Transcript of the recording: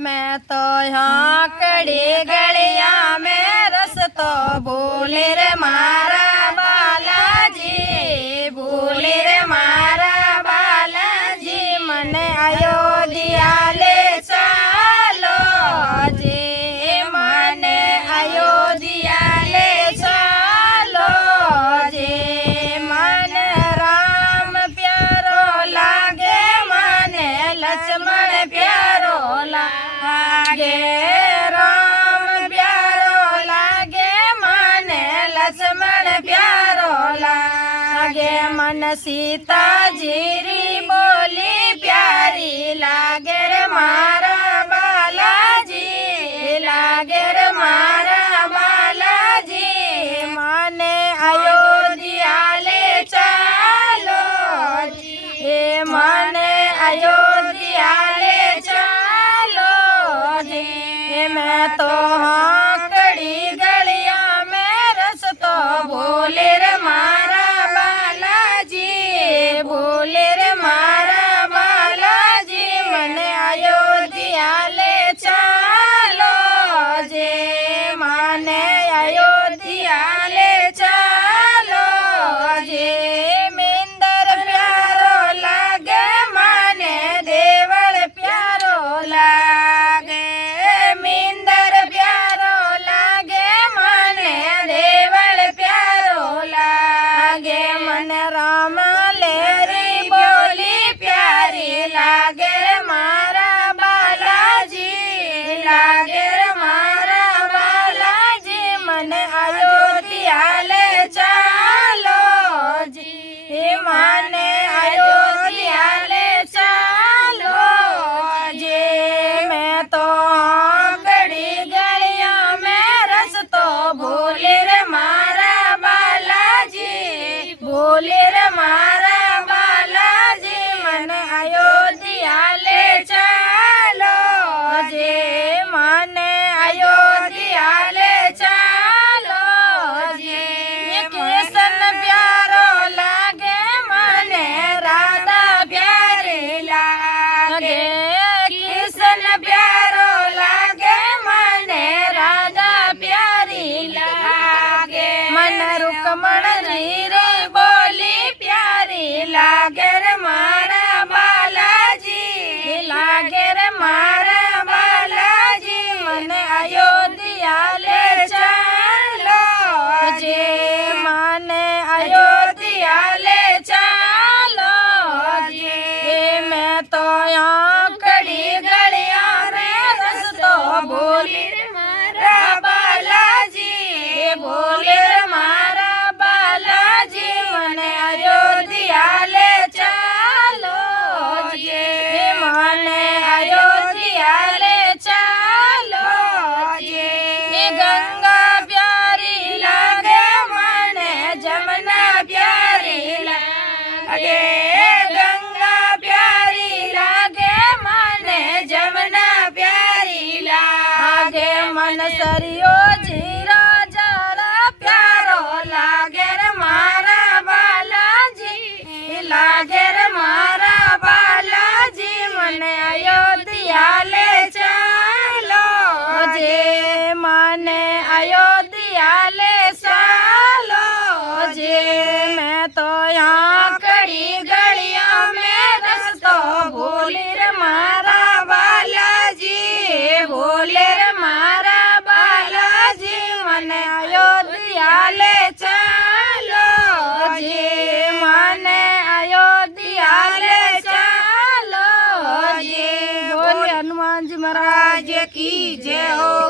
मैं तो यहाँ कड़ी गलिया में रस्तो भूले रे मारा बालाजी, भूले रे मारा बालाजी। मने अयोध्या ले चालो जी, मने अयोध्या ले चालो जी। मने राम प्यारो लागे, मने लक्ष्मण प्यारो लागे, राम प्यारो लागे, मने लक्ष्मण प्यारो लागे। मन सीता जीरी बोली प्यारी लागे रे मारा बालाजी, लागे रे मारा बालाजी। मने अयोध्या ले चालो जी, हे मने अयोध्या ले चालो जी। मैं तो हाँ कड़ी गलिया में रस्तो भूले रे मारा बालाजी, भूले रे मारा बालाजी। मने अयोध्या ले चालो जी, मने अयोध्या ले चालो जी। मिंदर प्यारो लागे, मने देवल प्यारो लागे, मिंदर प्यारो लागे, मने देवल प्यारो लागे। मन राम लेरी बोली प्यारी लागे रे मारा बालाजी, लागे रे मारा बालाजी। मन अयोध्या ले चालो जी, मने अयोध्या ले चालो जी। मैं तो कड़ी गलिया में रस्तो भूले रे मारा बालाजी, भूले रे मारा बालाजी। मन अयोध्या ले चालो जी, मने अयोध्या ले चालो जी। कृष्ण प्यारो लागे, मने राधा प्यारी लागे, कृष्ण प्यारो लागे, मने राधा प्यारी लागे। मन रुक्मण रे बोली प्यारी लागे रे मारा बालाजी, लागे रे मारा बालाजी। मन अयोध्या ले चालो जी, मने अयोध्या ले चालो जी। मैं तो यहाँ कड़ी गलिया में रस्तो भूले रे मारा बालाजी, भूले रे मारा बालाजी। मने अयोध्या ले चालो जी, मने अयोध्या ले चालो जी। गंगा प्यारी लागे, मने जमुना प्यारी लागे, गंगा प्यारी लागे, मने जमुना प्यारी लागे। मन सरियो जीरा जल प्यारो लागे रे मारा बालाजी, लागे रे मारा बालाजी। मने अयोध्या ले चालो जी, मने अयोध्या ले चालो जी। मैं तो यहाँ कड़ी गलिया में रस्तो भूले रे मारा बालाजी, भूले रे मारा बालाजी। मने अयोध्या ले चालो जी, मने अयोध्या ले चालो जी। बोले हनुमान जी महाराज की जय हो।